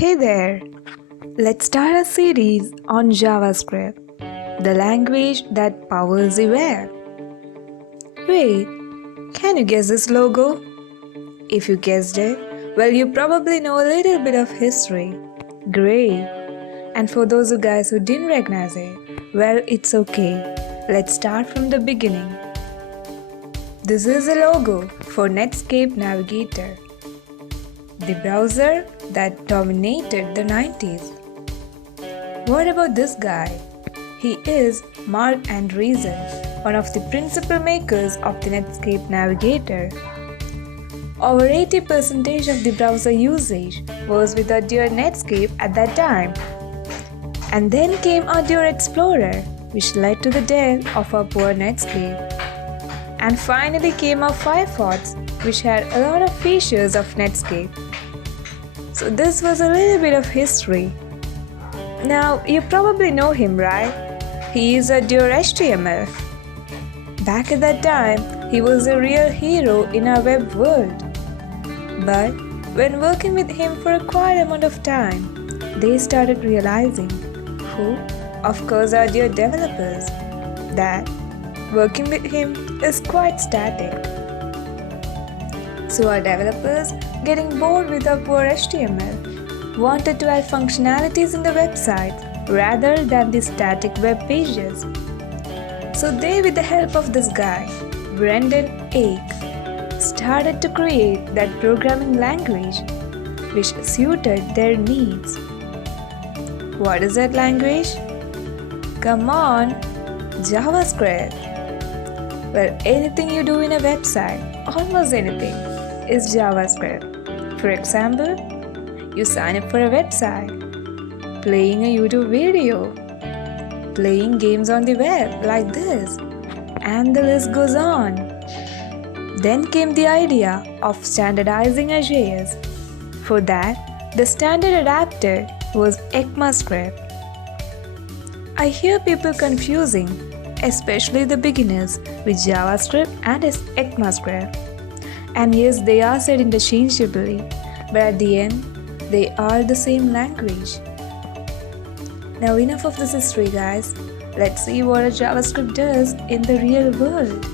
Hey there! Let's start a series on JavaScript, the language that powers the web. Wait, can you guess this logo? If you guessed it, well, you probably know a little bit of history. Great! And for those of guys who didn't recognize it, well, it's okay. Let's start from the beginning. This is a logo for Netscape Navigator, the browser that dominated the 90s. What about this guy? He is Mark Andreessen, one of the principal makers of the Netscape Navigator. Over 80% of the browser usage was with our dear Netscape at that time. And then came our dear Explorer, which led to the death of our poor Netscape. And finally came our Firefox, which had a lot of features of Netscape. So this was a little bit of history. Now you probably know him, right? He is a dear HTML. Back at that time, he was a real hero in our web world. But when working with him for a quite amount of time, they started realizing, who? Of course our dear developers, that working with him is quite static. So our developers, getting bored with our poor HTML, wanted to add functionalities in the website rather than the static web pages. So they, with the help of this guy, Brendan Eich, started to create that programming language which suited their needs. What is that language? Come on, JavaScript. Well, anything you do in a website, almost anything, is JavaScript. For example, you sign up for a website, playing a YouTube video, playing games on the web like this, and the list goes on. Then came the idea of standardizing a JS. For that, the standard adapter was ECMAScript. I hear people confusing, especially the beginners, with JavaScript and ECMAScript. And yes, they are said interchangeably, but at the end, they are the same language. Now enough of this history, guys. Let's see what a JavaScript does in the real world.